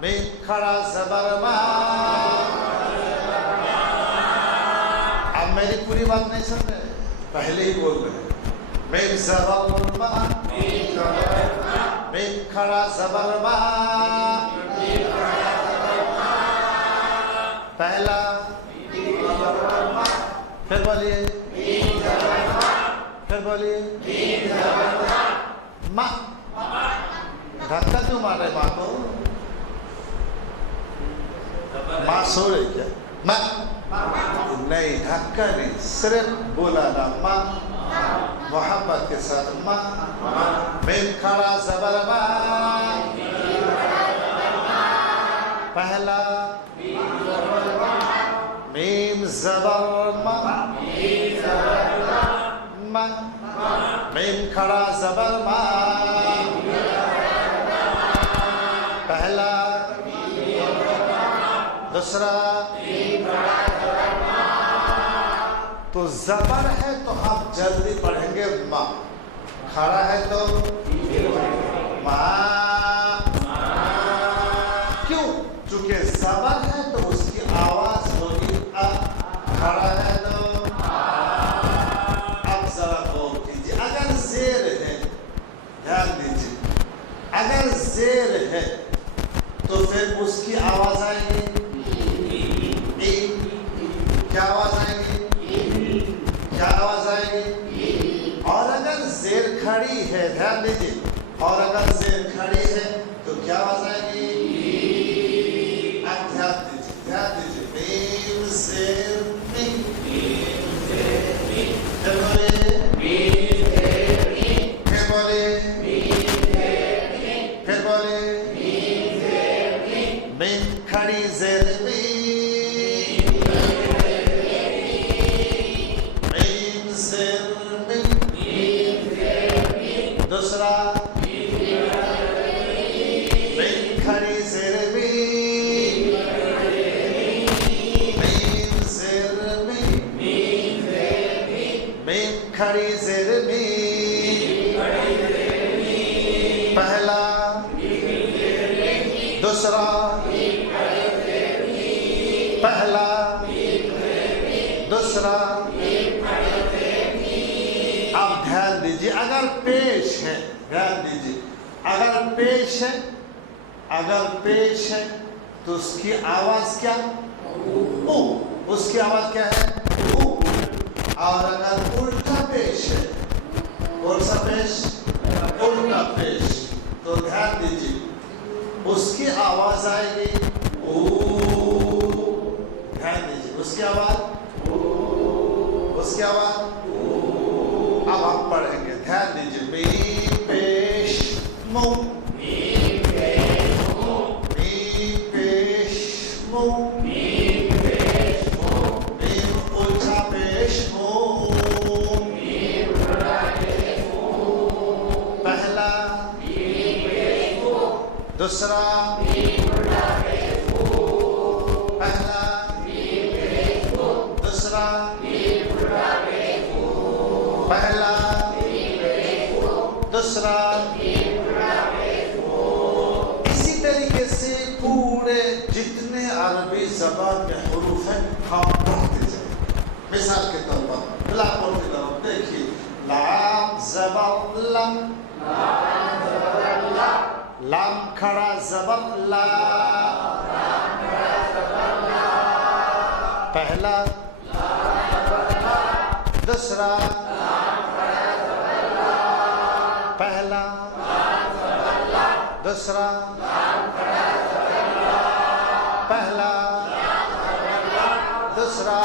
میم کھڑا زبر ماں. اب میری پوری بات نہیں سن رہے، پہلے ہی بول رہے. میم زبر ماں، میم کھڑا زبر ماں. पहला, फिर बोलिए, फिर बोलिए, माँ। धक्का क्यों मार रहे माँ को? माँ सो रही क्या? माँ नहीं, धक्का नहीं, सिर्फ बोला ना माँ, मोहब्बत के साथ माँ। मीम खड़ा ज़बर माँ, पहला मीम ज़बर माँ, माँ। मीम खड़ा ज़बर माँ, पहला, दूसरा। तो ज़बर है तो हम जल्दी पढ़ेंगे माँ, खड़ा है तो माँ। क्यों? चूंकि ज़बर है तो उसकी आवाज होगी अ, खड़ा है तो अब जरा गौर कीजिए, अगर ज़ेर है, ध्यान दीजिए, अगर ज़ेर है तो फिर उसकी आवाज आएगी ए। क्या आवाज आएगी? क्या आवाज आएगी? और अगर ज़ेर खड़ी है, ध्यान दीजिए, और अगर ज़ेर खड़ी है तो क्या आवाज आएगी? अब ध्यान दीजिए, ध्यान दीजिए, मीम ज़ेर मी, फिर बोलिए, फिर बोलिए, फिर बोलिए, मीम खड़ी ज़ेर मी, मीम ज़ेर मी, दूसरा मीम खड़ी ज़ेर मी, मीम ज़ेर मी, मीम खड़ी ज़ेर मी, पहला, दूसरा, पहला, दूसरा। अब ध्यान दीजिए, अगर पेश है, ध्यान दीजिए, अगर पेश है, अगर पेश है तो उसकी आवाज क्या? ऊ। उसकी आवाज क्या है? ऊ। और अगर उल्टा पेश है, कौन सा पेश? उल्टा पेश, तो ध्यान दीजिए, उसकी आवाज आएगी ऊ। ध्यान दीजिए, उसकी आवाज, उसकी आवाज। अब हम पढ़ेंगे, ध्यान दीजिए, मीम पेश मू, मीम पेश मू, मीम उल्टा पेश मू, पहला, दूसरा, पहला, दूसरा, पहला, दूसरा। इसी तरीके से पूरे जितने अरबी ज़बान में हुरूफ हैं हम पढ़ते जाएं। मिसाल के तौर पर बिलाकुल की तरफ देखिए, लाम ज़बर लम, लाम खड़ा ज़बर ला, पहला, दूसरा, पहला, दूसरा, पहला, दूसरा।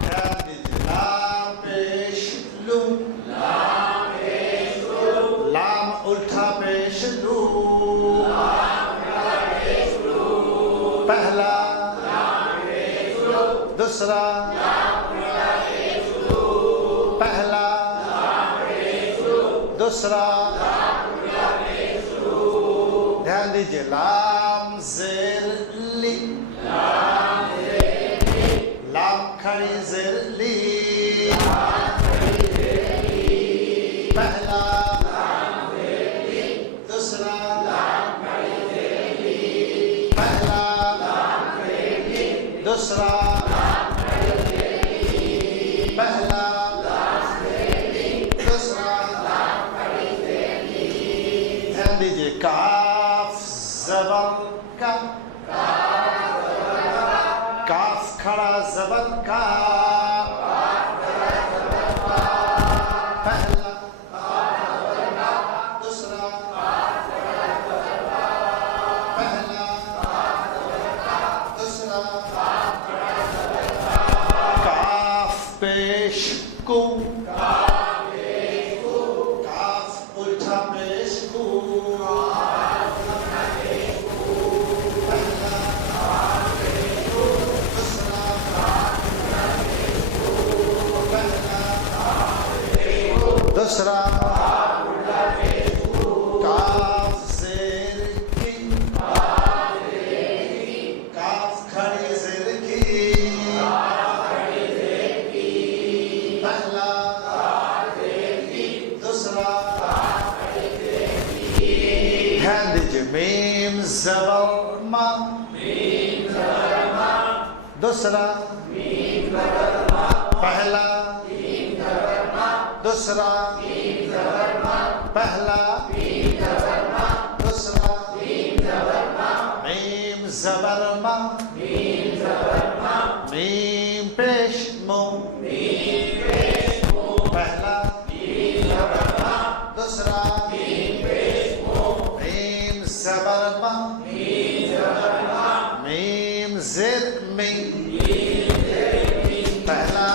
ध्यान दीजिए, लाम पेश लू, लाम उल्टा पेश लू, पहला, दूसरा, पहला, दूसरा। ध्यान दीजिए, लाम ज़ेर ली, लाम खड़ी ज़ेर ली, पहला, दूसरा, पहला, दूसरा, पहला, दूसरा। ध्यान दीजिए, काफ ज़बर का, زبر کا پہلا دوسرا پہلا دوسرا کاف پیش کو کاف الٹا پیش کو دوسرا کاف زیر کی کاف کھڑی زیر کی پہلا دوسرا دھیان دیجیے میم زبر ما دوسرا پہلا دوسرا پہلا دوسرا میم زبر ما میم پیش مو پہلا دوسرا میم زبر ما میم زیر می پہلا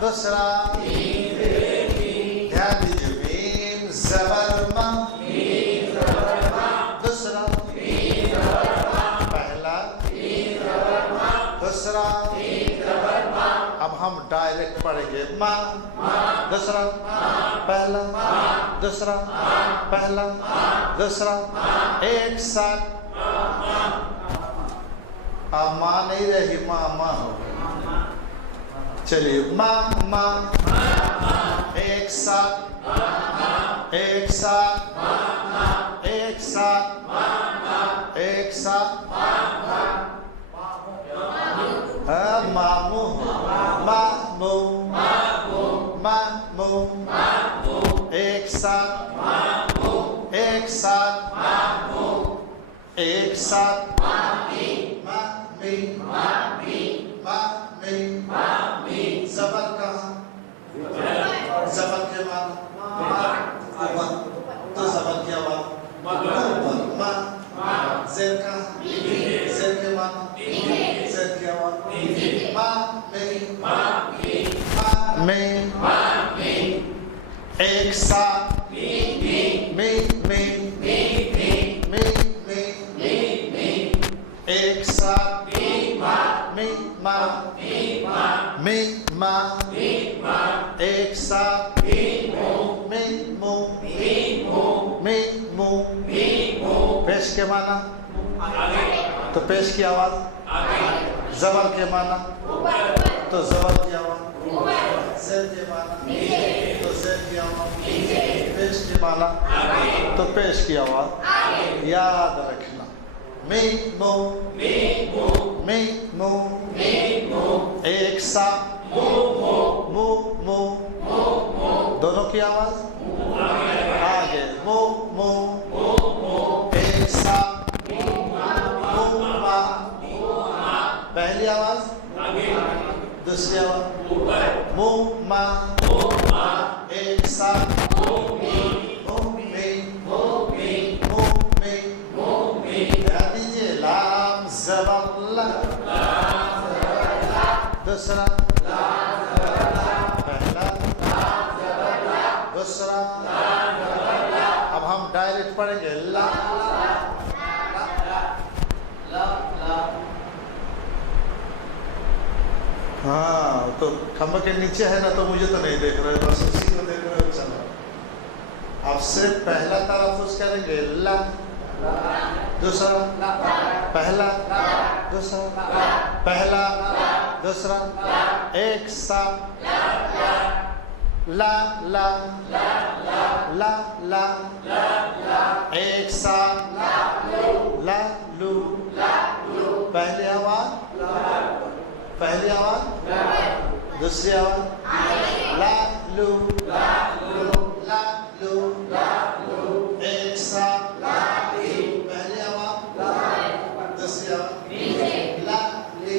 دوسرا دھیان دیجیے میم زبر ما دوسرا پہلا دوسرا اب ہم ڈائریکٹ پڑھیں گے ما دوسرا پہلا دوسرا پہلا دوسرا ایک ساتھ ماں نہیں رہی ماں ہو چلیے ماں ایک ساتھ ایک ساتھ ایک ساتھ ایک ساتھ مامو مامو مامو ایک ساتھ ایک ساتھ ایک ساتھ مامی زبر کہاں زبر کے معنی تو زبر کی آواز ما زیر کہاں زیر کے معنی زیر کی آواز میں ایک ساتھ ایک ساتھ ایک ساتھ پیش کے معنی تو پیش کی آواز زبر کے معنی تو زبر کی آواز زیر کے معنی تو زیر کی آواز پیش کے معنی تو پیش کی آواز یاد رکھنا مو ایک ساتھ مو دونوں کی آواز آگے مو ایک ساتھ پہلی آواز دوسری آواز ما ایک ساتھ لام زبر لا دوسرا پہلا دوسرا اب ہم ڈائریکٹ پڑھیں گے لا ہاں تو کھمبے کے نیچے ہے نا تو مجھے تو نہیں دیکھ رہے بس اسی کو دیکھ رہے ہو چلو اب صرف پہلا تلفظ کریں گے لا دوسرا پہلا دوسرا پہلا دوسرا ایک ساتھ لا لا لا لا ایک ساتھ لا لو پہلی آواز دوسری آواز لا لو ایک ساتھ پہلی آواز دوسری آواز لا لی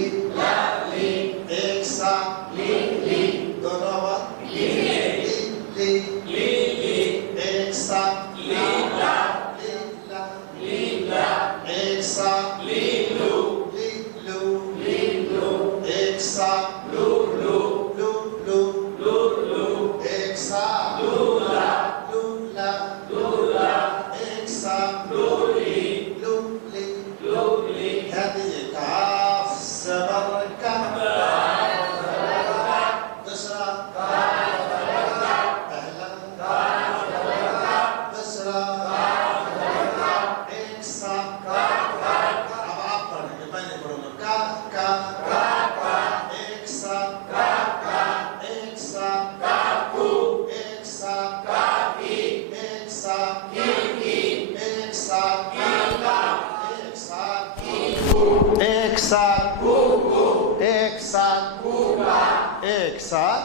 साथ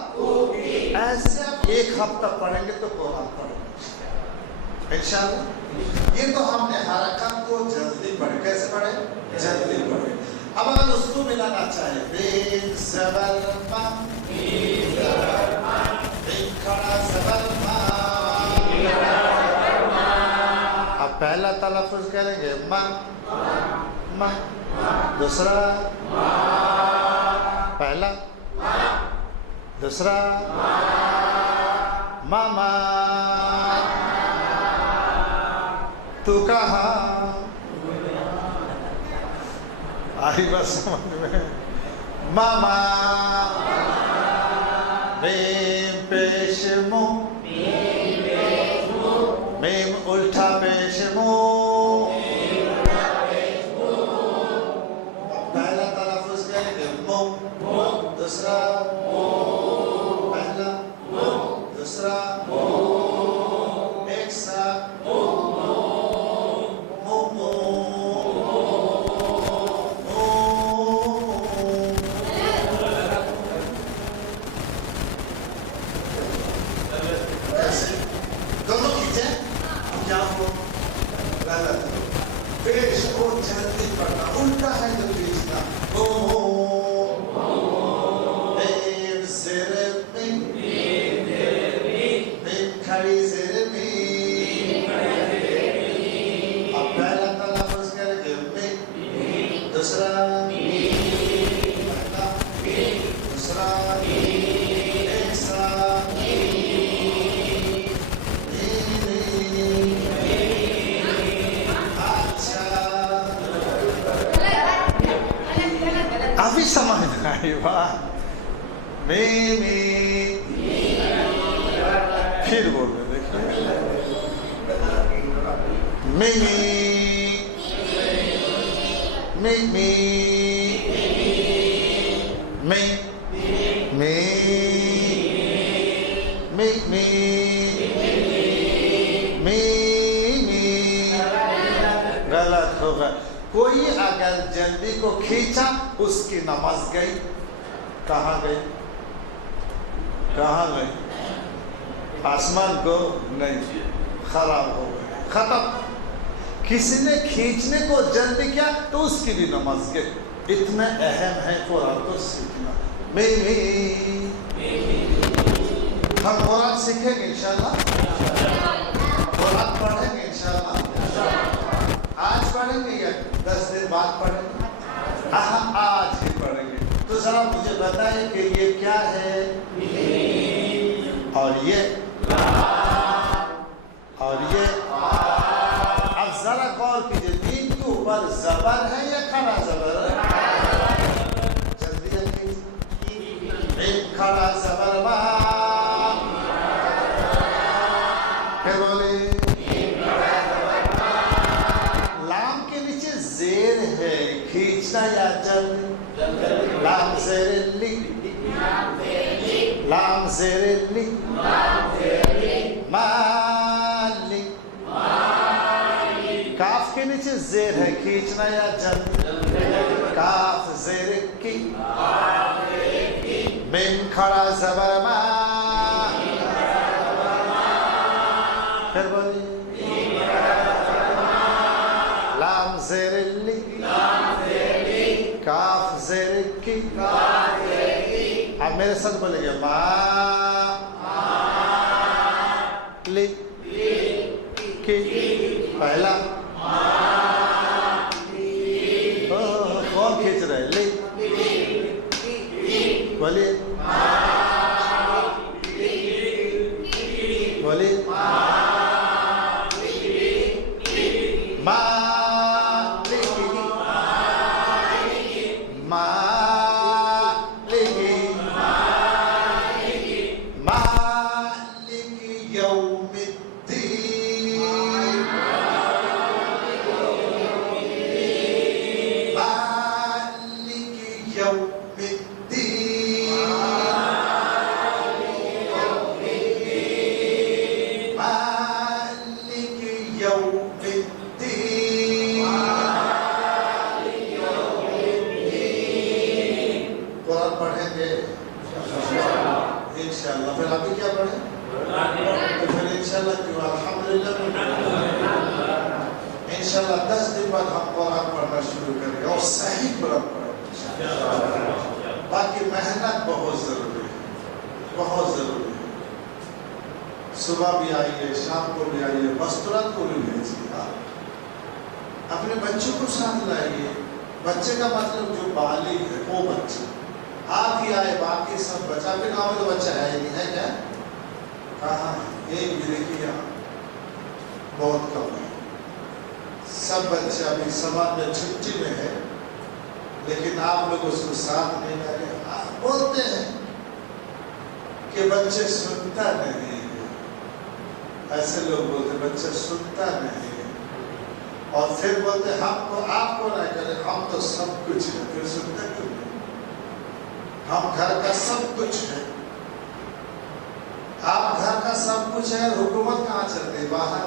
ऐसे आप एक हफ्ता पढ़ेंगे तो कुरान पढ़ेंगे इंशाअल्लाह। ये तो हमने हरकत को जल्दी पढ़े, कैसे पढ़े? जल्दी पढ़े। अब अगर उसको मिलाना चाहे बेन ज़बर मा, बेन खड़ा ज़बर मा, अब पहला तलफ़ुज़ करेंगे मा मा, दूसरा पहला, दूसरा मामा तू कहा, आई बस समझ में, मामा मेम पेश मुंह, मेम उल्टा पेश मुंह, पहला तलफ़ुज़ करेंगे मुंह, दूसरा पहला, दूसरा एक साथ दोनों खींचे क्या हो गलत पेश को जल्दी पढ़ना उल्टा है जो खींचना ओ मेम सिर में मेम खड़ी सिर में अब पहला तलफ़ुज़ करेंगे में दूसरा पहला दूसरा एक साथ अभी समझ में आई बात में फिर बोल रहे देखिए में गलत होगा। कोई अगर जल्दी को खींचा उसकी नमाज गई, कहाँ गई? कहाँ गई? आसमान को नहीं, खराब हो गई, खत्म। किसी ने खींचने को जल्दी किया तो उसकी भी नमाज गई। इतना अहम है कुरान को सीखना। हम कुरान सीखेंगे इंशाल्लाह, कुरान पढ़ेंगे इंशाल्लाह। आज पढ़ेंगे या 10 दिन बाद पढ़ेंगे? आज ही पढ़ेंगे। तो जरा मुझे बताइए कि ये क्या है और ये अब जरा गौर कीजिए, नींद के ऊपर जबर है या खड़ा जबर है? जल्दी जल्दी खड़ा जबर मा, फिर बोले लाम के नीचे जेर है, खींचना या जल्दी? लाम जेर ली, लाम जेर ली, माली, काफ के नीचे जेर है, खींचना या जल्दी? काफ जेर की, मिम खड़ा जबर मा, फिर बोलिए लाम जेर ली, काफ जेर की, अब मेरे साथ बोलेंगे मा ली की, पहला कौन खींच रहे? ली, बोलिए बोलिए फिर अभी क्या पढ़े? तो फिर इंशाल्लाह क्यों अल्हम्दुलिल्लाह इंशाल्लाह 10 दिन बाद हम कुरान पढ़ना शुरू करेंगे और सही कुरान पढ़ेंगे। बाकी मेहनत बहुत जरूरी है, बहुत जरूरी है। सुबह भी आइए, शाम को भी आइए, मस्तूरात को भी भेजिए। अपने बच्चों को साथ लाइए। बच्चे का मतलब जो बालिग है वो बच्चे, आप ही आए, बाकी सब बच्चा। आपके गाँव में तो बच्चा है ही नहीं, है क्या? कहाँ है? एक भी देखिए, बहुत कम है। सब बच्चे अभी समाज में छुट्टी में है, लेकिन आप लोग उसको साथ नहीं ला रहे। बोलते हैं कि बच्चे सुनता नहीं है, ऐसे लोग बोलते बच्चे सुनता नहीं है, और फिर बोलते हमको आपको नहीं करें, हम तो सब कुछ है। फिर सुनता क्यों नहीं? हम घर का सब कुछ है। आप घर का सब कुछ है, हुकूमत कहाँ चलती है? बाहर।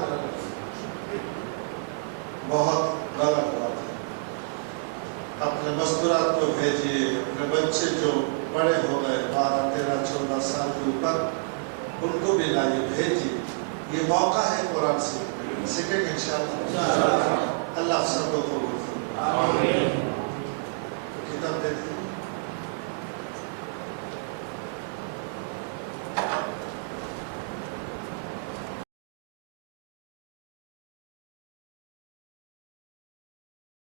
बहुत गलत बात है। अपने मस्तूरात को भेजिए। अपने बच्चे जो बड़े हो गए 12, 13, 14 साल के ऊपर, उनको भी लाइए, भेजिए। ये मौका है कुरान से सीखेंगे इंशाअल्लाह। अल्लाह सबको कबूल करे।